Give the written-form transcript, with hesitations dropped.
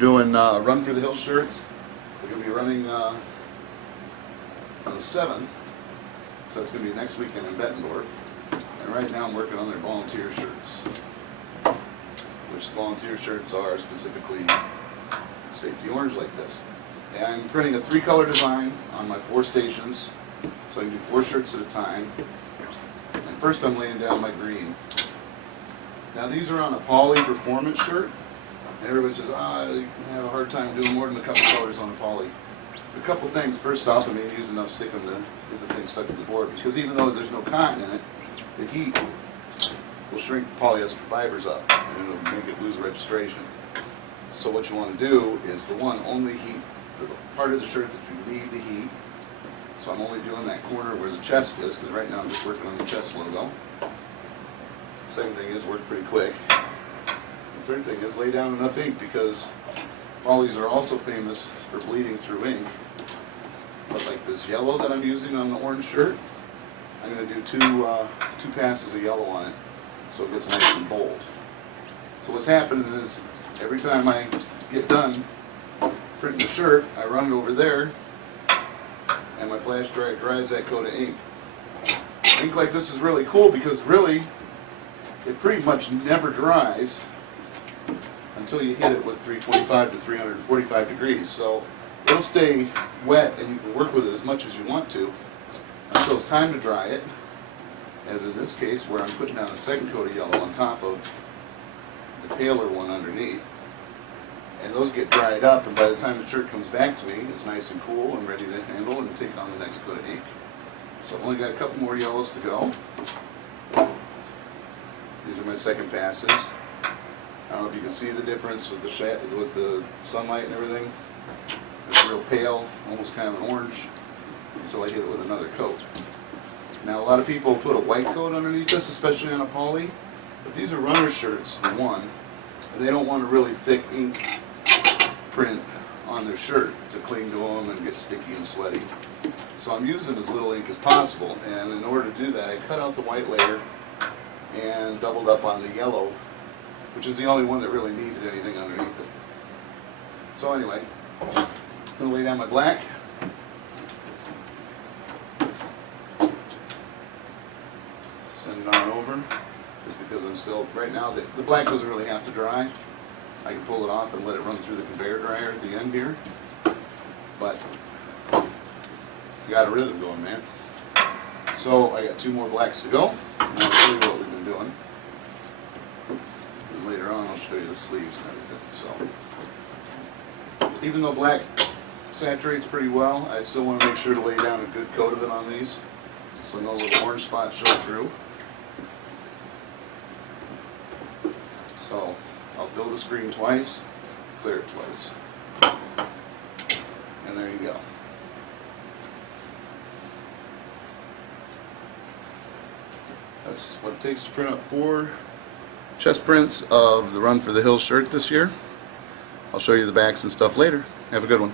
Doing Run for the Hills shirts. We're going to be running on the 7th, so that's going to be next weekend in Bettendorf. And right now I'm working on their volunteer shirts, which volunteer shirts are specifically safety orange like this. And I'm printing a 3-color design on my 4 stations, so I can do 4 shirts at a time. And first I'm laying down my green. Now these are on a poly performance shirt. And everybody says, you have a hard time doing more than a couple colors on a poly. A couple things. First off, I mean, use enough stickum to get the thing stuck to the board, because even though there's no cotton in it, the heat will shrink the polyester fibers up and it'll make it lose registration. So what you want to do is, for one, only heat the part of the shirt that you need the heat. So I'm only doing that corner where the chest is, because right now I'm just working on the chest logo. Second thing is, work pretty quick. The third thing is, lay down enough ink, because polys are also famous for bleeding through ink. But like this yellow that I'm using on the orange shirt, I'm going to do two passes of yellow on it, so it gets nice and bold. So what's happening is, every time I get done printing the shirt, I run it over there, and my flash dryer dries that coat of ink. Ink like this is really cool, because really, it pretty much never dries until you hit it with 325 to 345 degrees. So it'll stay wet and you can work with it as much as you want to until it's time to dry it, as in this case where I'm putting down a second coat of yellow on top of the paler one underneath. And those get dried up, and by the time the shirt comes back to me, it's nice and cool and ready to handle and take on the next coat of ink. So I've only got a couple more yellows to go. These are my second passes. I don't know if you can see the difference with the sunlight and everything. It's real pale, almost kind of an orange, until I hit it with another coat. Now a lot of people put a white coat underneath this, especially on a poly, but these are runner shirts, for one, and they don't want a really thick ink print on their shirt to cling to them and get sticky and sweaty. So I'm using as little ink as possible, and in order to do that, I cut out the white layer and doubled up on the yellow, which is the only one that really needed anything underneath it. So anyway, I'm going to lay down my black. Send it on over, just because I'm still, right now, the black doesn't really have to dry. I can pull it off and let it run through the conveyor dryer at the end here. But you got a rhythm going, man. So I got 2 more blacks to go, and I'll show you what we've been doing. And later on I'll show you the sleeves and everything. So even though black saturates pretty well, I still want to make sure to lay down a good coat of it on these, so no little orange spots show through. So I'll fill the screen twice, clear it twice, and there you go. That's what it takes to print up 4 chest prints of the Run for the Hills shirt this year. I'll show you the backs and stuff later. Have a good one.